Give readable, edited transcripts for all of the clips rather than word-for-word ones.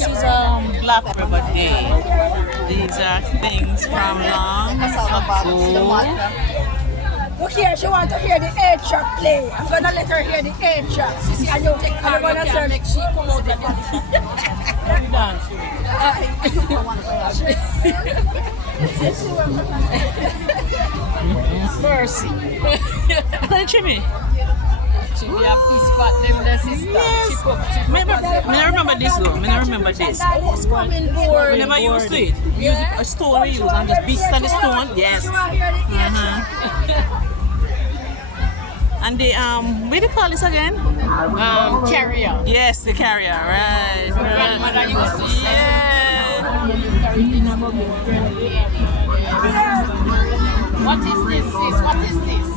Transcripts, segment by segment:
This is Black River Day. These are things from long ago. Look here, she wants to hear the A track play. I'm gonna let her hear the A track. And you take her gonna say make she come out and dance. Mercy. Touch me. She be a peace spot, them the sister. Yes. I remember this though. I remember this. What's coming board? We never used to it. We use a stone we use and just beat on the stone. Yes. And the what do you call this again? Carrier. Yes, the carrier. Right. Grandmother used to say. Yeah. What is this, sis? What is this?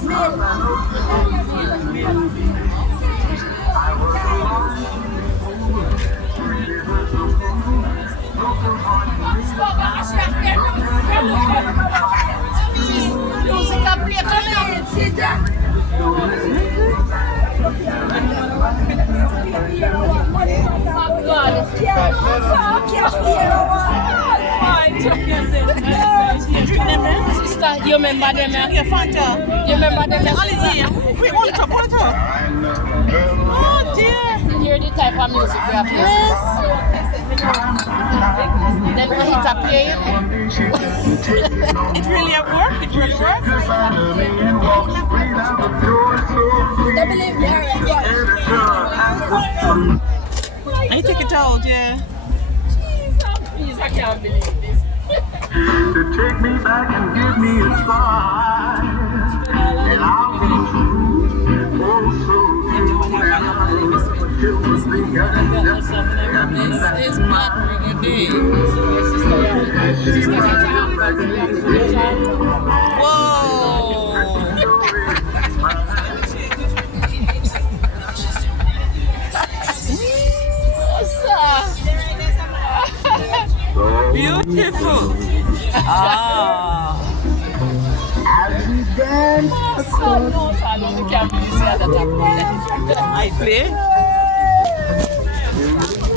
Music play coming. Sit down. Sister, you remember them? Yeah, Fanta. You remember them? Wait, hold it up, hold it up. Oh dear. Hear the type of music we have here. Then we hit a play. It really worked. It really worked. Don't believe me. I take it out, yeah. Please, I can't believe this. To take me back and give me a spot, and I'll be true, oh so true. Till the thing It's Black River Day. Whoa! Beautiful. Ah. I play.